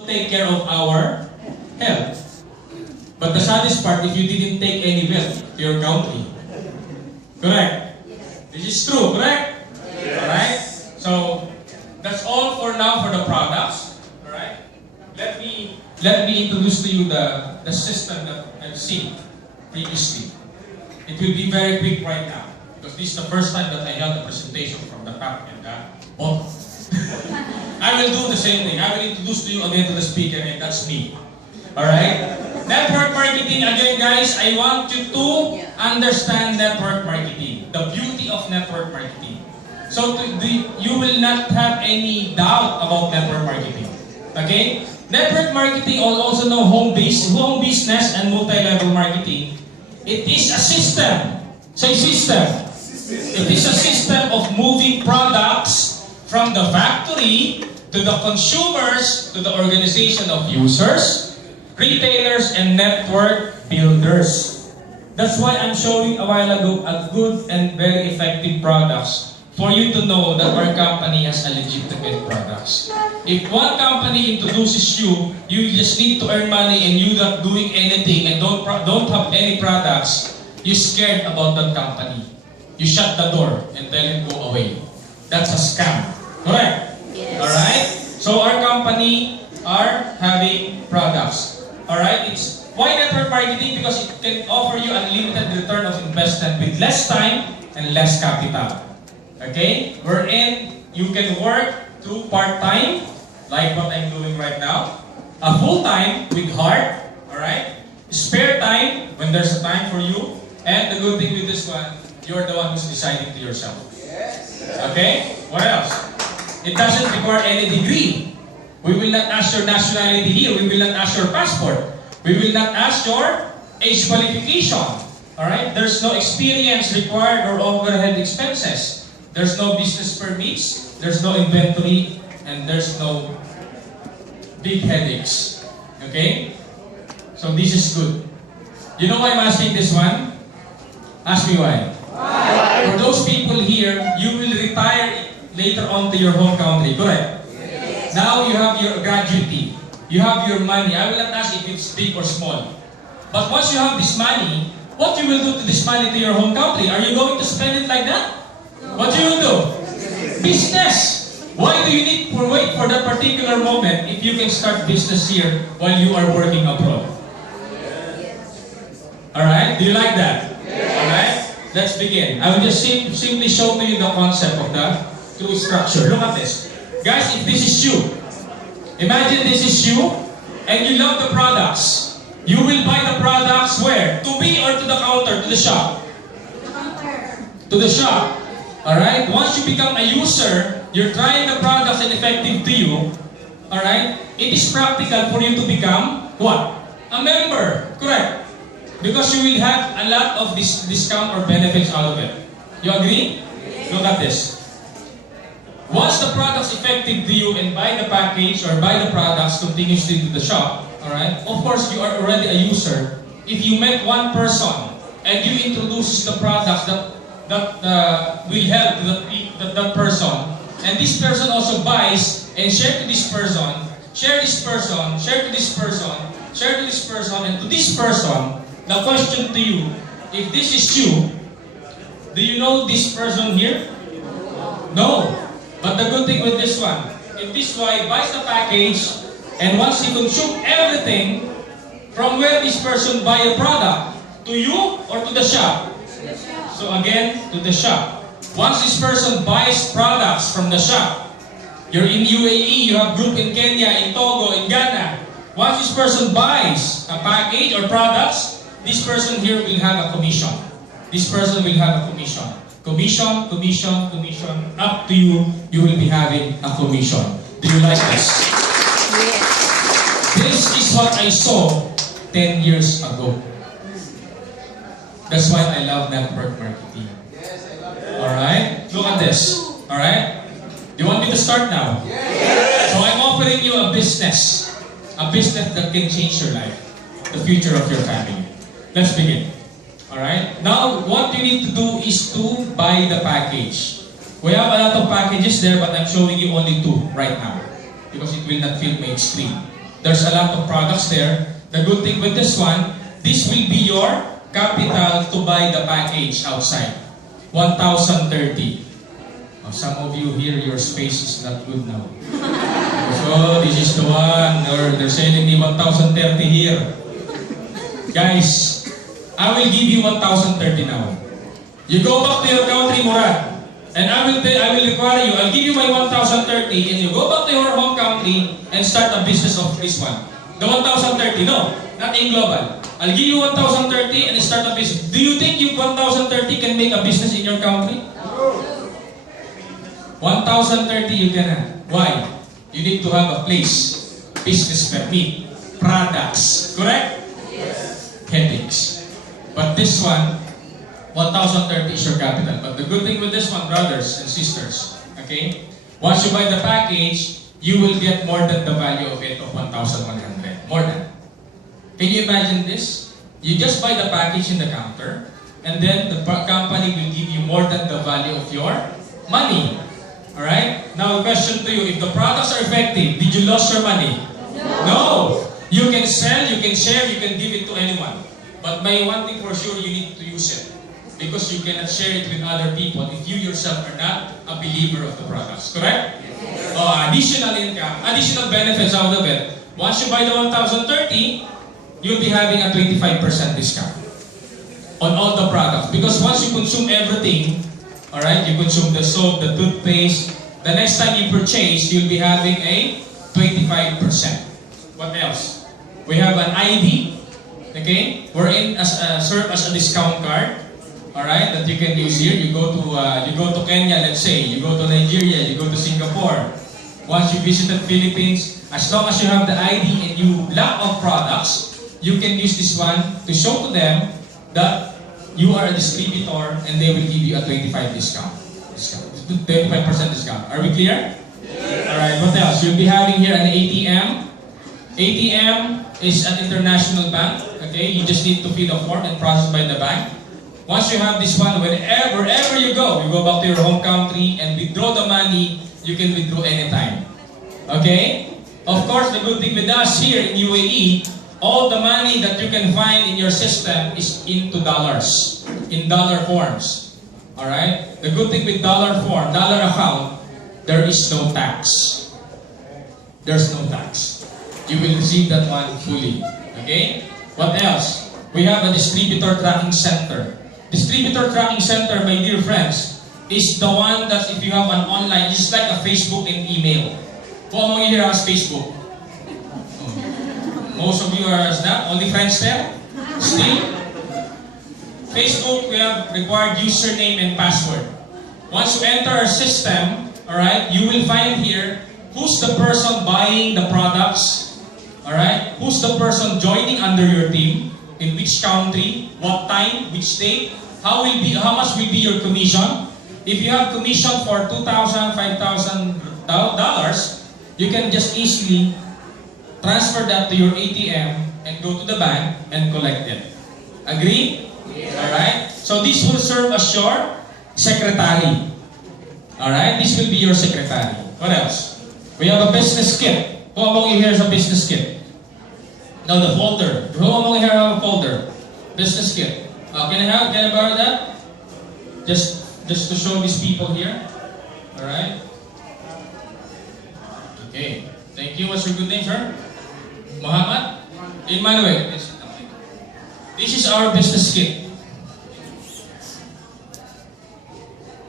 take care of our health. But the saddest part, if you didn't take any wealth to your country. Correct? This is true, correct? Yes. Alright? So, that's all for now for the products. Alright? Let me introduce to you the system that I've seen previously. It will be very quick right now. Because this is the first time that I held a presentation from the top and the bottom. I will do the same thing. I will introduce to you again to the speaker, and that's me. Alright? Network marketing, again guys, I want you to understand network marketing. The beauty of network marketing. So you will not have any doubt about network marketing. Okay? Network marketing, also know home business and multi-level marketing. It is a system. Say system. It is a system of moving products from the factory to the consumers to the organization of users, retailers, and network builders. That's why I'm showing a while ago a good and very effective products for you to know that our company has a legitimate products. If one company introduces you, you just need to earn money and you're not doing anything and don't have any products, you're scared about that company. You shut the door and tell him go away. That's a scam. Correct? Yes. Alright? So our company are having products. Alright? It's why network marketing? Because it can offer you unlimited return of investment with less time and less capital. Okay? Wherein you can work through part-time, like what I'm doing right now, a full-time with heart, alright? Spare time when there's a time for you, and the good thing with this one, you're the one who's deciding to yourself. Okay? What else? It doesn't require any degree. We will not ask your nationality here. We will not ask your passport. We will not ask your age qualification. Alright? There's no experience required or overhead expenses. There's no business permits. There's no inventory. And there's no big headaches. Okay? So this is good. You know why I'm asking this one? Ask me why. For those people here, you will retire later on to your home country, correct? Yes. Now you have your gratuity. You have your money. I will not ask if it's big or small. But once you have this money, what you will do to this money to your home country? Are you going to spend it like that? What you will do? Business. Why do you need to wait for that particular moment if you can start business here while you are working abroad? Alright? Do you like that? Alright? Let's begin. I will just simply show to you the concept of the true structure. Look at this. Guys, if this is you, imagine this is you, and you love the products. You will buy the products where? To me or to the counter? To the shop? To the shop. Alright? Once you become a user, you're trying the products and effective to you. Alright? It is practical for you to become what? A member. Correct? Because you will have a lot of discount or benefits out of it. You agree? Look at this. Once the product's effective to you and buy the package or buy the products continuously to the shop, alright? Of course, you are already a user. If you met one person and you introduce the products that will help that person, and this person also buys and share to this person, share this person, share to this person, share to this person, and to this person, the question to you, if this is you, do you know this person here? No. But the good thing with this one, if this guy buys the package, and once he consumes everything, from where this person buy a product? To you or to the shop? So again, to the shop. Once this person buys products from the shop, you're in UAE, you have group in Kenya, in Togo, in Ghana. Once this person buys a package or products, this person here will have a commission. This person will have a commission. Commission, commission, commission. Up to you, you will be having a commission. Do you like this? Yes. This is what I saw 10 years ago. That's why I love network marketing. Alright? Look at this. Alright? Do you want me to start now? So I'm offering you a business. A business that can change your life. The future of your family. Let's begin. Alright? Now, what you need to do is to buy the package. We have a lot of packages there, but I'm showing you only two right now. Because it will not fill my screen. There's a lot of products there. The good thing with this one, this will be your capital to buy the package outside. 1,030. Oh, some of you here, your space is not good now. So, this is the one. They're selling me 1,030 here. Guys, I will give you 1,030 now. You go back to your country, Murad. And I will require you, I'll give you my 1,030 and you go back to your home country and start a business of this one. The 1,030, no, not in global. I'll give you 1,030 and start a business. Do you think you 1,030 can make a business in your country? 1,030 you cannot. Why? You need to have a place, business permit, products, correct? Yes. Headaches. But this one, 1,030 is your capital. But the good thing with this one, brothers and sisters, okay? Once you buy the package, you will get more than the value of it of 1,100. More than. Can you imagine this? You just buy the package in the counter, and then the company will give you more than the value of your money. Alright? Now, a question to you, if the products are effective, did you lose your money? No! You can sell, you can share, you can give it to anyone. But may one thing for sure, you need to use it. Because you cannot share it with other people if you yourself are not a believer of the products. Correct? Additional income, additional benefits out of it. Once you buy the 1,030, you'll be having a 25% discount on all the products. Because once you consume everything, alright, you consume the soap, the toothpaste, the next time you purchase, you'll be having a 25%. What else? We have an ID, okay? We're in as serve as a discount card. Alright, that you can use here. You go to Kenya, let's say. You go to Nigeria, you go to Singapore. Once you visited Philippines, as long as you have the ID and you lack of products, you can use this one to show to them that you are a distributor and they will give you a 25% discount. 25% discount. Are we clear? Yes. Alright, what else? You'll be having here an ATM. ATM is an international bank. Okay, you just need to fill a form and process by the bank. Once you have this one, wherever you go back to your home country and withdraw the money, you can withdraw anytime. Okay? Of course, the good thing with us here in UAE, all the money that you can find in your system is into dollars, in dollar forms. Alright? The good thing with dollar form, dollar account, there is no tax. There's no tax. You will receive that one fully. Okay? What else? We have a distributor tracking center. Distributor tracking center, my dear friends, is the one that if you have an online, it's like a Facebook and email. Who among you here has Facebook? Oh. Most of you are as that? Only friends there? Still? Facebook, we have required username and password. Once you enter our system, alright, you will find here who's the person buying the products, alright, who's the person joining under your team, in which country, what time, which date, how much will be your commission. If you have commission for $2,000, $5,000, you can just easily transfer that to your ATM and go to the bank and collect it. Agree? Yeah. Alright? So this will serve as your secretary. Alright? This will be your secretary. What else? We have a business kit. Who among you here has a business kit? Now the folder. Who among you here have a folder? Business kit. Can I borrow that? Just to show these people here. Alright? Okay. Thank you. What's your good name, sir? Muhammad? Emmanuel. This is our business kit.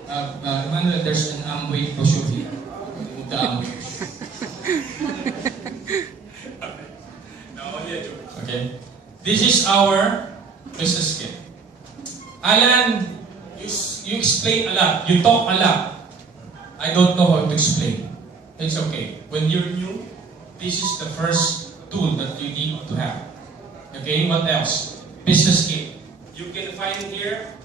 Emmanuel, there's an Amway brochure here. Remove the Amway. No, only a joke. Okay. This is our business kit. Alan, you explain a lot. You talk a lot. I don't know how to explain. It's okay. When you're new, this is the first tool that you need to have. Okay, what else? Business kit. You can find here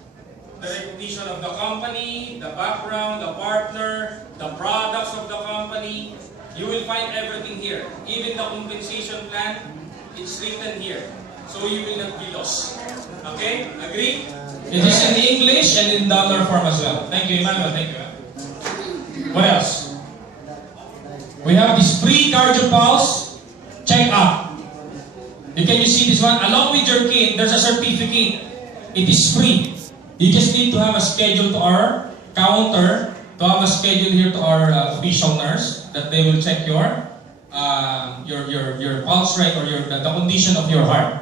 the recognition of the company, the background, the partner, the products of the company. You will find everything here. Even the compensation plan, it's written here. So you will not be lost. Okay? Agree? It is in English and in dollar form as well. Thank you, Emmanuel. Thank you. What else? We have this free cardio pulse check-up. Can you see this one? Along with your kit, there's a certificate. It is free. You just need to have a schedule to our counter, to have a schedule here to our official nurse that they will check your pulse rate or the condition of your heart.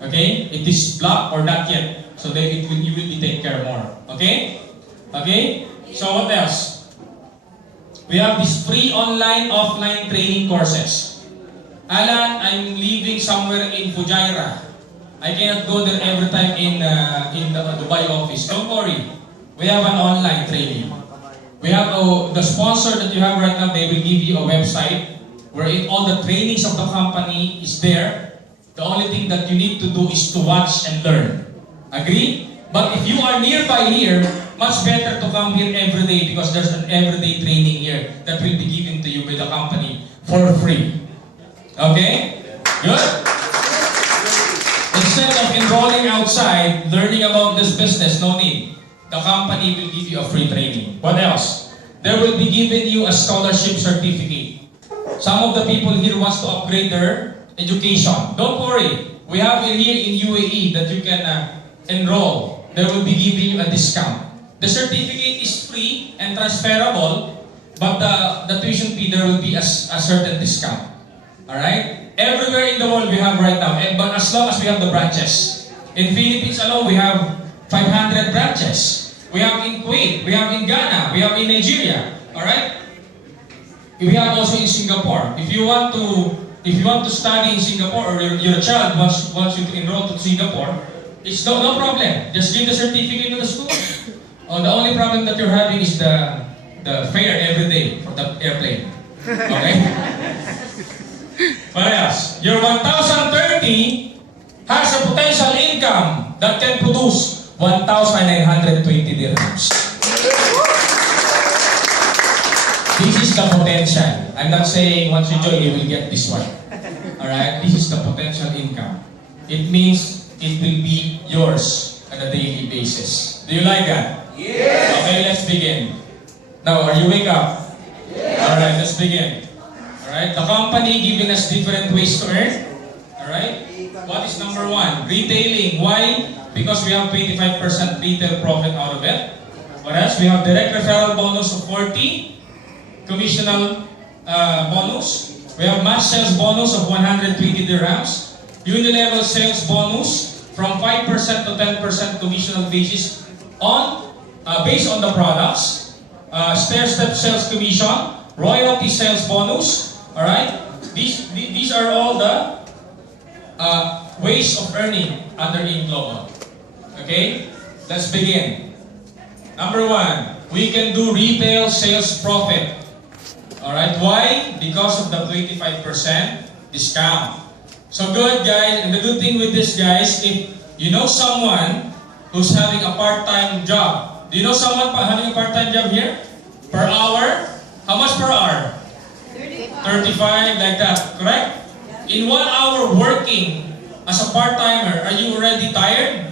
Okay? It is blocked or not yet. So then you will be taken care more. Okay? Okay? So what else? We have these free online, offline training courses. Alan, I'm living somewhere in Fujairah. I cannot go there every time in the Dubai office. Don't worry. We have an online training. We have the sponsor that you have right now, they will give you a website where all the trainings of the company is there. The only thing that you need to do is to watch and learn. Agree? But if you are nearby here, much better to come here every day because there's an everyday training here that will be given to you by the company for free. Okay? Good? Instead of enrolling outside, learning about this business, no need. The company will give you a free training. What else? They will be giving you a scholarship certificate. Some of the people here wants to upgrade their education. Don't worry. We have it here in UAE that you can enroll. They will be giving you a discount. The certificate is free and transferable, but the tuition fee, there will be a certain discount. Alright? Everywhere in the world we have right now, but as long as we have the branches. In Philippines alone, we have 500 branches. We have in Kuwait, we have in Ghana, we have in Nigeria. Alright? We have also in Singapore. If you want to study in Singapore, or your child wants you to enroll to Singapore, it's no problem. Just give the certificate to the school. The only problem that you're having is the fare every day for the airplane. Okay? What else? Your 1,030 has a potential income that can produce 1,920 dirhams. This is the potential. I'm not saying once you join, you will get this one. Alright? This is the potential income. It means it will be yours on a daily basis. Do you like that? Yes! Okay, let's begin. Now, are you wake up? Yes! Alright, let's begin. Alright, the company giving us different ways to earn. Alright? What is number one? Retailing. Why? Because we have 25% retail profit out of it. What else? We have direct referral bonus of 40. Commissional bonus. We have match sales bonus of 120 dirhams. Unilevel sales bonus from 5% to 10% commissional basis based on the products. Stair-step sales commission, royalty sales bonus. All right. These are all the ways of earning under InGlobal. Okay. Let's begin. Number one, we can do retail sales profit. Alright, why? Because of the 25% discount. So good guys, and the good thing with this guys, if you know someone who's having a part-time job. Do you know someone having a part-time job here? Per hour? How much per hour? 35, like that, correct? In 1 hour working as a part-timer, are you already tired?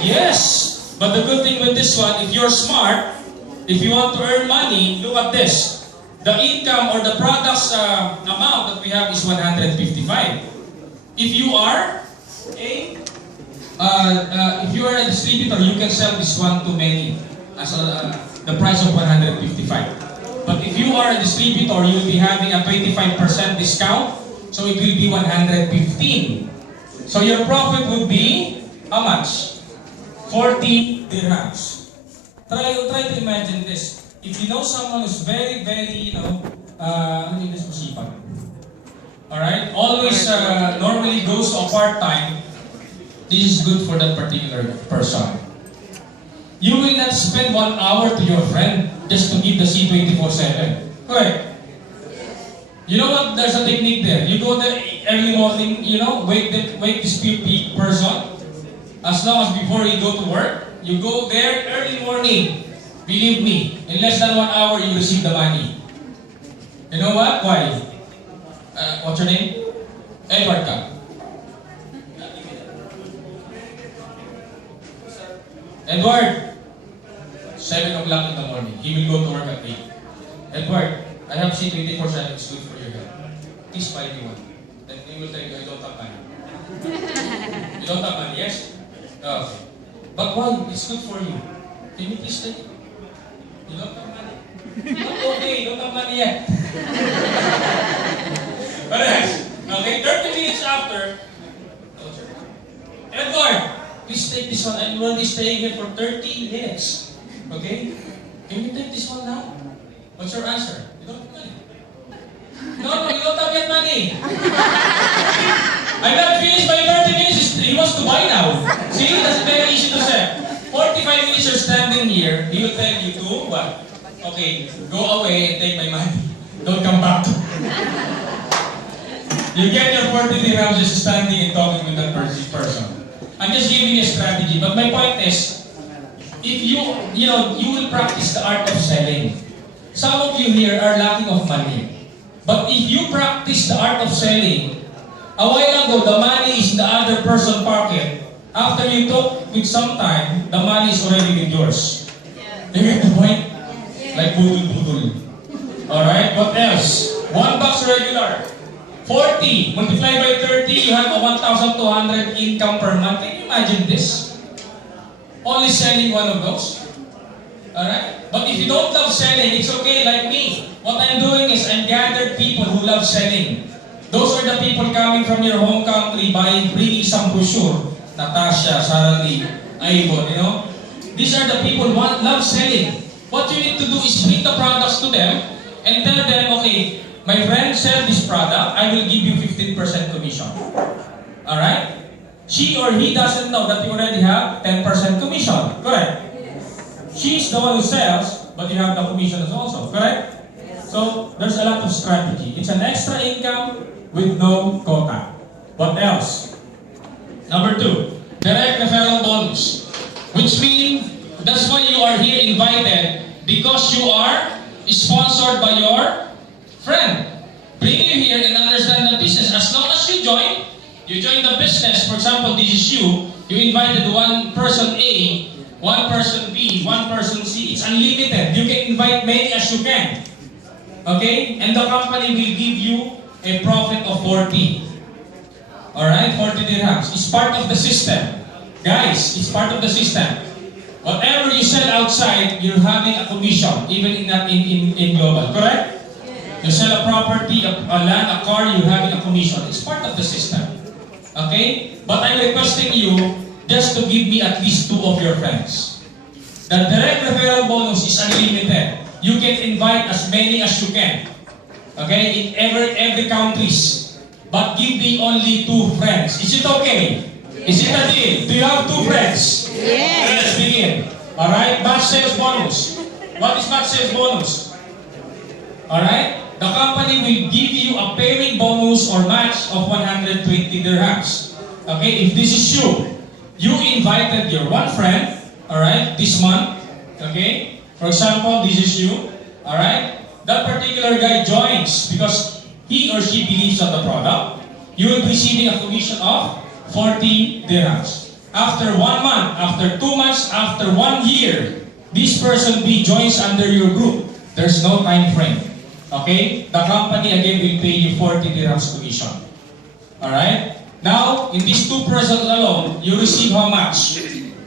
Yes! But the good thing with this one, if you're smart, if you want to earn money, look at this. The income or the products amount that we have is 155. If you are a distributor, you can sell this one to many as the price of 155. But if you are a distributor, you will be having a 25% discount, so it will be 115. So your profit would be how much? 40 dirhams. Try to imagine this. If you know someone who's very, alright, always normally goes to a part-time, this is good for that particular person. You will not spend 1 hour to your friend just to give the C24/7. Correct? You know what? There's a technique there. You go there early morning, wake this person. As long as before you go to work, you go there early morning. Believe me, in less than 1 hour, you receive the money. You know what? Why? What's your name? Edward ka. Edward! 7 o'clock in the morning. He will go to work at 8. Edward, I have C24/7. It's good for your health. Please buy me one. Then he will tell you, I don't have money. don't have money, yes? Okay. But why? It's good for you. Can you please take it? You don't have money. Okay, you don't have money yet. But next, okay, 30 minutes after, Edward, please take this one. I'm already staying here for 30 minutes. Okay? Can you take this one now? What's your answer? You don't have money. No, you don't have yet money. I'm not finished by 30 minutes. He wants to buy now. See, that's very easy to say. 45 minutes you're standing here, he will tell you to what? Okay, go away and take my money. Don't come back. You get your 40 dirhams just standing and talking with that person. I'm just giving you a strategy, but my point is, if you will practice the art of selling. Some of you here are lacking of money. But if you practice the art of selling, a while ago, the money is in the other person's pocket. After you talk with some time, the money is already with yours. You get the point? Like budul. Alright, what else? 1 box regular. 40 multiplied by 30, you have a 1,200 income per month. Can you imagine this? Only selling one of those. Alright? But if you don't love selling, it's okay like me. What I'm doing is I'm gathered people who love selling. Those are the people coming from your home country bringing some brochure. Natasha, Sarah Lee, Ivon, you know? These are the people who love selling. What you need to do is bring the products to them and tell them, okay, my friend sell this product, I will give you 15% commission. Alright? She or he doesn't know that you already have 10% commission. Correct? She's the one who sells, but you have the commission also. Correct? So, there's a lot of strategy. It's an extra income with no quota. What else? Number 2, direct referral bonus. Which means, that's why you are here invited, because you are sponsored by your friend. Bring you here and understand the business. As long as you join the business. For example, this is you invited one person A, one person B, one person C. It's unlimited. You can invite many as you can. Okay? And the company will give you a profit of 40. Alright? 40 dirhams. It's part of the system. Guys, it's part of the system. Whatever you sell outside, you're having a commission, even in global. Correct? You sell a property, a land, a car, you're having a commission. It's part of the system. Okay? But I'm requesting you just to give me at least 2 of your friends. The direct referral bonus is unlimited. You can invite as many as you can. Okay? In every countries. But give me only 2 friends. Is it okay? Is it a deal? Do you have 2 friends? Yes. Let's begin. Alright? Batch sales bonus. What is batch sales bonus? Alright? The company will give you a pairing bonus or match of 120 dirhams. Okay? If this is you invited your one friend, alright, this month. Okay? For example, this is you. Alright? That particular guy joins because he or she believes on the product. You will be receiving a commission of 40 dirhams. After 1 month, after 2 months, after 1 year, this person B joins under your group. There's no time frame. Okay? The company again will pay you 40 dirhams commission. Alright? Now, in these 2 persons alone, you receive how much?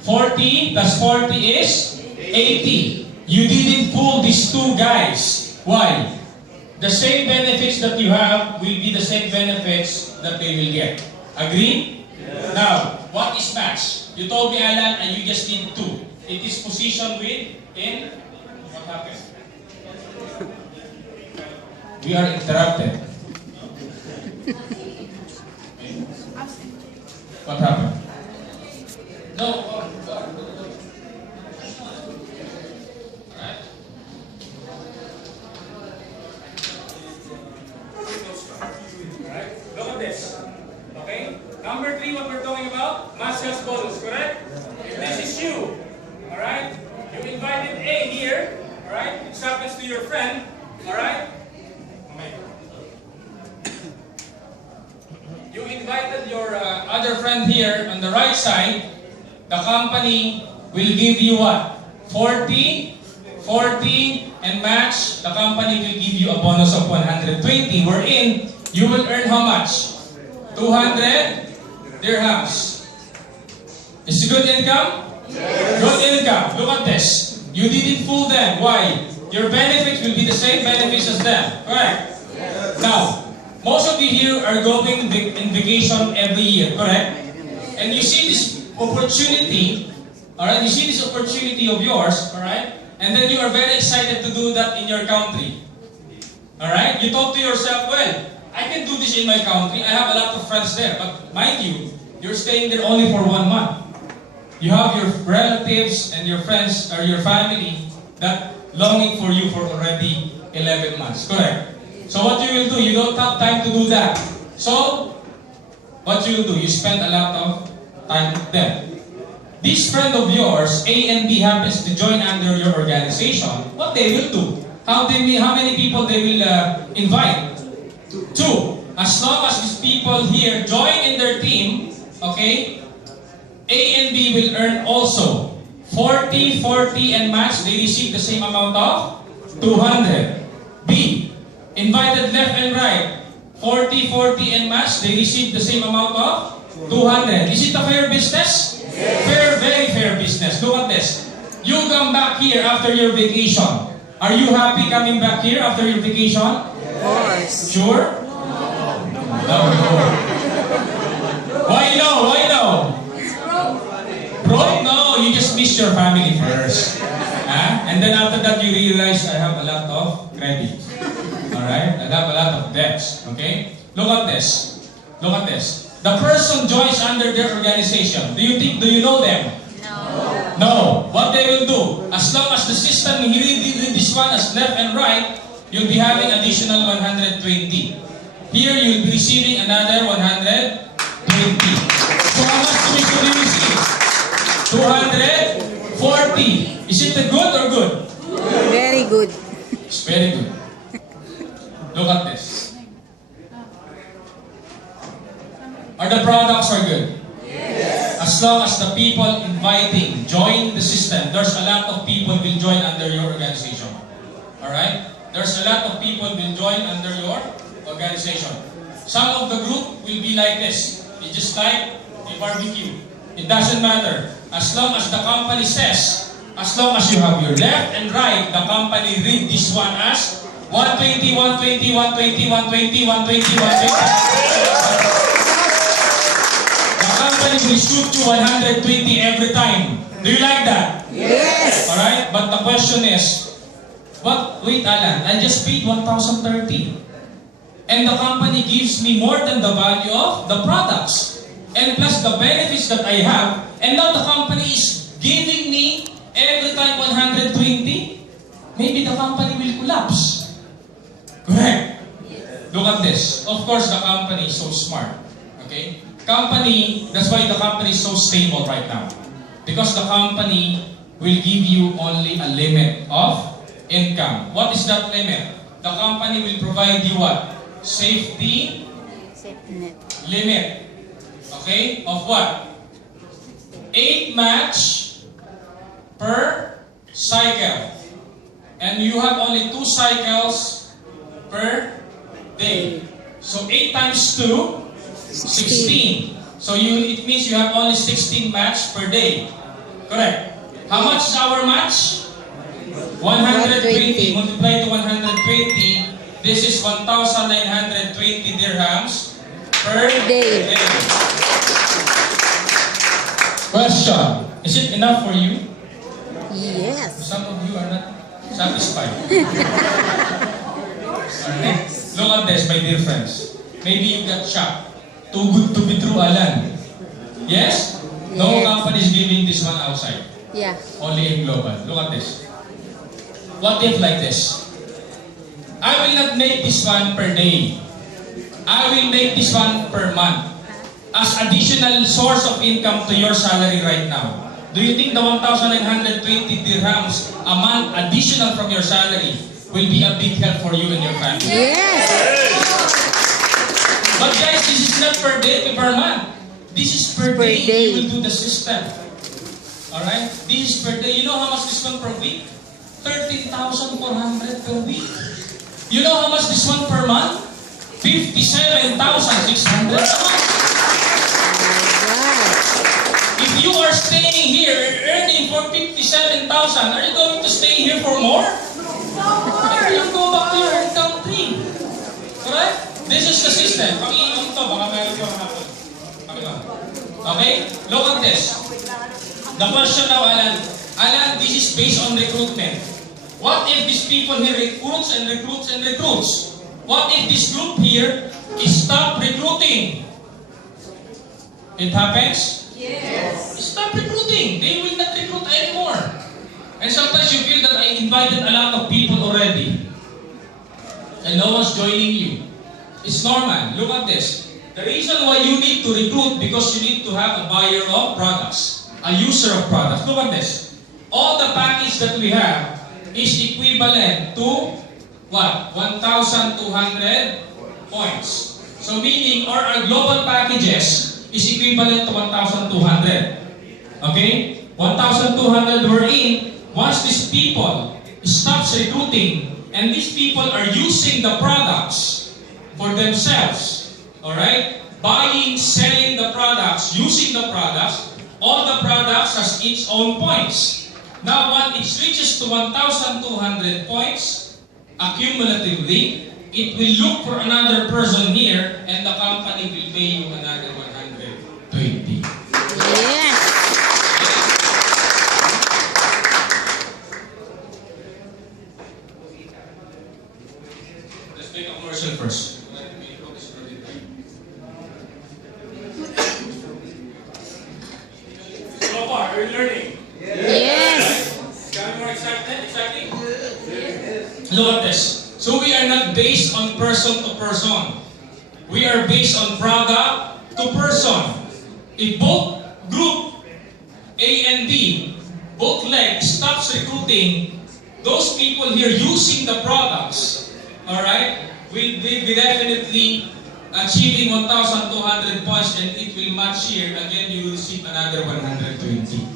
40 plus 40 is 80. You didn't fool these 2 guys. Why? The same benefits that you have will be the same benefits that they will get. Agree? Yes. Now, what is match? You told me, Alan, and you just need 2. It is positioned in what happened? We are interrupted. What happened? No. Alright. Alright. Look at this. Okay? Number 3, what we're talking about? Mass sales bonus, correct? If this is you, alright? You invited A here, alright? This happens to your friend, alright? You invited your other friend here on the right side. The company will give you what? 40, and match. The company will give you a bonus of 120. Wherein, you will earn how much? 200 dirhams. Is it good income? Yes. Good income. Look at this. You didn't fool them. Why? Your benefits will be the same benefits as them. Correct? Yes. Now, most of you here are going in vacation every year. Correct? And you see this opportunity. Alright? You see this opportunity of yours. Alright? And then you are very excited to do that in your country. Alright? You thought to yourself, well, I can do this in my country. I have a lot of friends there. But mind you, you're staying there only for 1 month. You have your relatives and your friends or your family that longing for you for already 11 months. Correct? So what you will do, you don't have time to do that. So, what you will do, you spend a lot of time with them. This friend of yours, A and B, happens to join under your organization. What they will do? How many people they will invite? 2. As long as these people here join in their team, okay, A and B will earn also 40, 40, and match. They receive the same amount of 200. B, invited left and right. 40, 40, and match. They receive the same amount of 200. Is it a fair business? Yes. Fair, very fair business. Look at this. You come back here after your vacation. Are you happy coming back here after your vacation? Yes. Sure? No. Why no? Why no? Broke? No, you just miss your family first. And then after that, you realize, I have a lot of credit. Alright? I have a lot of debts. Okay? Look at this. Look at this. The person joins under their organization. Do you know them? No. No. What they will do, as long as the system, you read this one as left and right, you'll be having additional 120. Here, you'll be receiving another 120. So how much commission do you receive? 240. Is it good or good? Very good. It's very good. Look at this. Are the products are good? Yes. As long as the people inviting join the system, there's a lot of people will join under your organization. Alright? There's a lot of people will join under your organization. Some of the group will be like this. It's just like a barbecue. It doesn't matter. As long as the company says, as long as you have your left and right, the company read this one as 120, 120, 120, 120, 120, 120. The company will shoot you 120 every time. Do you like that? Yes. Alright? But the question is, wait Alan, I just paid 1,030. And the company gives me more than the value of the products. And plus the benefits that I have. And now the company is giving me every time 120. Maybe the company will collapse. Correct? Look at this. Of course, the company is so smart. Okay? That's why the company is so stable right now. Because the company will give you only a limit of income. What is that limit? The company will provide you what? Safety Net. limit. Okay? Of what? 8 match per cycle. And you have only 2 cycles per day. So 8 times 2, 16. So it means you have only 16 match per day. Correct? How much is our match? 120. Multiply to 120. This is 1,920 dirhams per day. Question. Is it enough for you? Yes. Some of you are not satisfied. Alright? Look at this, my dear friends. Maybe you got shocked. Too good to be true, Alan. Yes? No Yes. company is giving this one outside. Yeah. Only in global. Look at this. What if like this? I will not make this one per day. I will make this one per month. As additional source of income to your salary right now. Do you think the 1,920 dirhams a month additional from your salary will be a big help for you and your family? Yes. But guys, this is not per day, per month. This is per day. You will do the system. Alright? This is per day. You know how much this one per week? 13,400 per week. You know how much this one per month? 57,600 a month. Wow. If you are here earning for 57,000, are you going to stay here for more? Or you go back to your own country? Correct? This is the system. Pakiinom to, baka meron yung hapon. Okay? Look at this. The question now, Alan. Alan, this is based on recruitment. What if these people here recruits and recruits and recruits? What if this group here is stop recruiting? It happens? Yes. Stop recruiting. They will not recruit anymore. And sometimes you feel that I invited a lot of people already. And no one's joining you. It's normal. Look at this. The reason why you need to recruit because you need to have a buyer of products. A user of products. Look at this. All the package that we have is equivalent to what? 1,200 points. So meaning our global packages is equivalent to 1,200. Okay? 1,200 were in. Once these people stops recruiting and these people are using the products for themselves, alright? Buying, selling the products, using the products, all the products has its own points. Now, when it reaches to 1,200 points, accumulatively, it will look for another person here and the company will pay you another 120. Yes. Let's make a commercial first. So far, are you learning? Yes. Becoming more exciting? Look at this. So we are not based on person to person. We are based on product to person. If both group A and B, both legs stops recruiting, those people here using the products, alright, will be definitely achieving 1,200 points and it will match here. Again, you will receive another 120.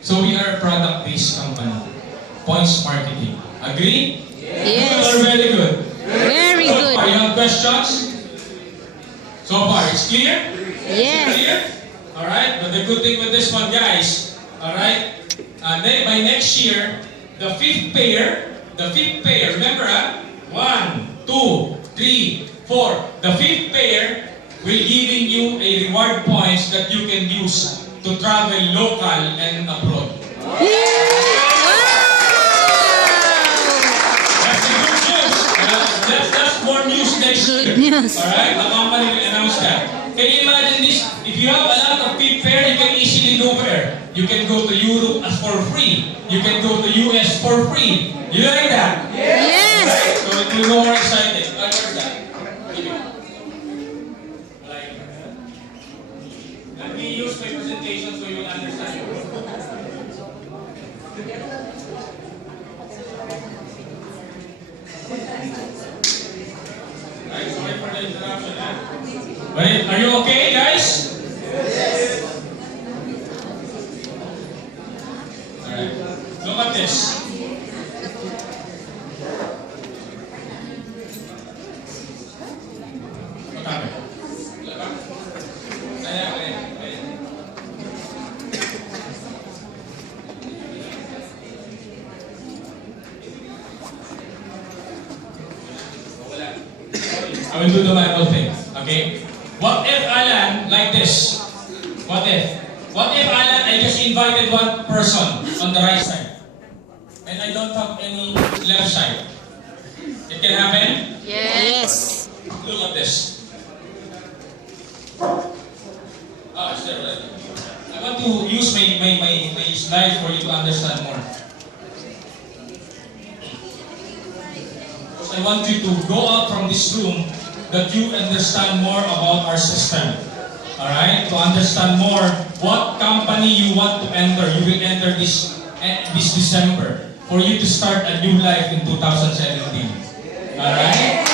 So we are a product-based company. Points marketing. Agree? Yes. Good or very good? Very So good. far, you have questions? So far, it's clear? Yes. Clear? Alright, but the good thing with this one, guys, alright, then by next year, the fifth pair, remember, 1, 2, 3, 4, the fifth pair will giving you a reward points that you can use to travel local and abroad. That's the good news. That's more news next year. Good news. Alright, the company will announce that. Can you imagine this? If you have a lot of fifth pair, you can easily go where? You can go to Europe as for free. You can go to US for free. You like that? Yes. Right? So it will go more exciting. Where's that? Let me use my presentation so you will understand. Right, sorry for the interruption. Wait, are you okay, guys? Yes. Alright. Look at this. What happened? Ayan. I will do the manual thing. Okay? What if, Alan, like this? What if? What if, Alan, I just invited one person on the right side and I don't have any left side? It can happen? Yes. Look at this. It's there already. I want to use my slide for you to understand more. Because I want you to go out from this room that you understand more about our system. Alright? To understand more what company you want to enter. You will enter this December for you to start a new life in 2017. Alright?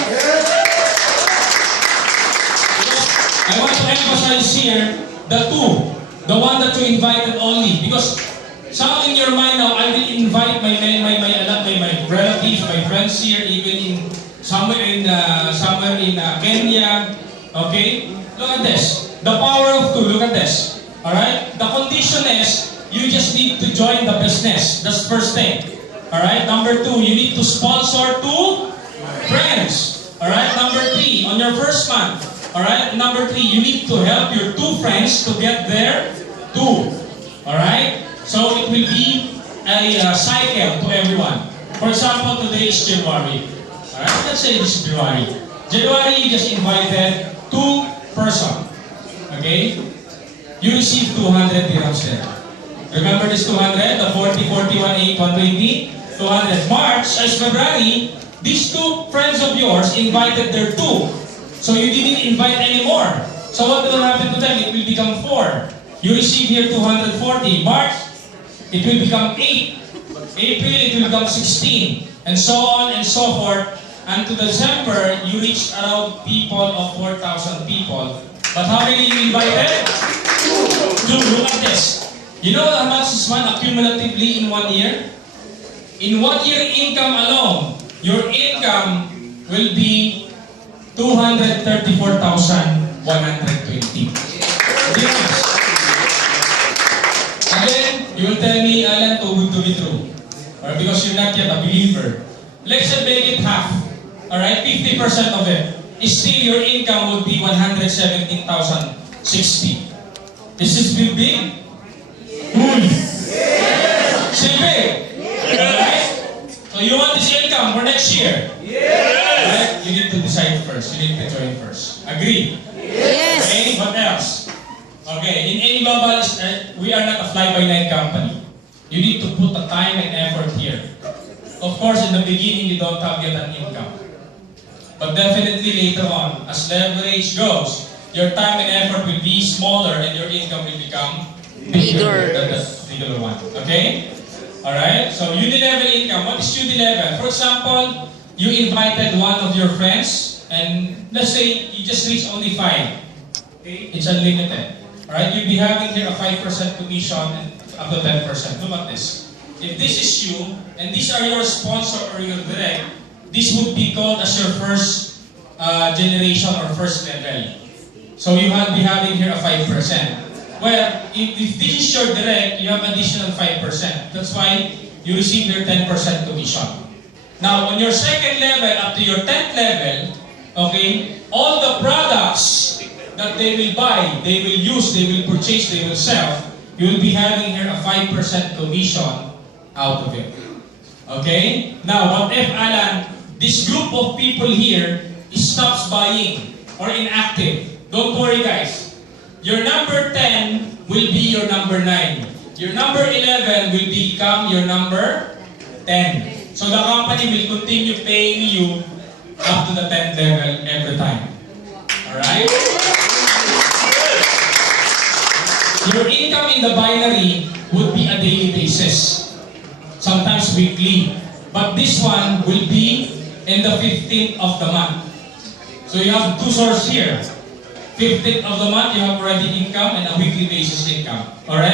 I want to emphasize here the two. The one that you invited only. Because some in your mind now, I will invite my relatives, my friends here, even in somewhere in Kenya. Okay? Look at this. The power of two. Look at this. Alright? The condition is, you just need to join the business. That's first thing. Alright? Number 2, you need to sponsor 2 friends. Alright? Number 3, on your first month. Alright? Number 3, you need to help your 2 friends to get there too. Alright? So it will be a cycle to everyone. For example, today is January. Alright? Let's say this is January. January, you just invited 2 person. Okay? You receive 200 dirhams there. Remember this 200? The 40, 41, 8, 120? 200. March, as February, these 2 friends of yours invited their 2. So you didn't invite anymore. So what will happen to them? It will become 4. You receive here 240. March, it will become 8. April, it will become 16. And so on and so forth. And to December, you reach around people of 4,000 people. But how many you invited? 2. Look at this. You know how much is one accumulatively in 1 year? In 1 year income alone, your income will be 234,120. Again, you will tell me, Alan, too good to be true. Or because you're not yet a believer. Let's just make it half. Alright, 50% of it. Still, your income would be 117,060. Is this big? Good. Still big? Alright? So you want this income for next year? Alright? You need to decide first. You need to join first. Agree? Yes. Okay, what else? Okay, in A Global, we are not a fly-by-night company. You need to put the time and effort here. Of course, in the beginning, you don't have yet an income. But definitely later on, as leverage goes, your time and effort will be smaller and your income will become bigger than the regular one. Okay? Alright? So, uni-level income. What is uni-level? For example, you invited one of your friends and let's say you just reach only 5. Okay? It's unlimited. Alright? You'll be having here a 5% commission and up to 10%. Look at this. If this is you, and these are your sponsor or your direct, this would be called as your first generation or first level. So you will be having here a 5%. Well, if this is your direct, you have additional 5%. That's why you receive your 10% commission. Now, on your second level, up to your 10th level, okay, all the products that they will buy, they will use, they will purchase, they will sell, you will be having here a 5% commission out of it. Okay? Now, what if, Alan, this group of people here stops buying or inactive? Don't worry, guys. Your number 10 will be your number 9. Your number 11 will become your number 10. So the company will continue paying you up to the 10th level every time. Alright? Your income in the binary would be a daily basis. Sometimes weekly. But this one will be in the 15th of the month. So you have 2 sources here. 15th of the month, you have already income and a weekly basis income. Alright?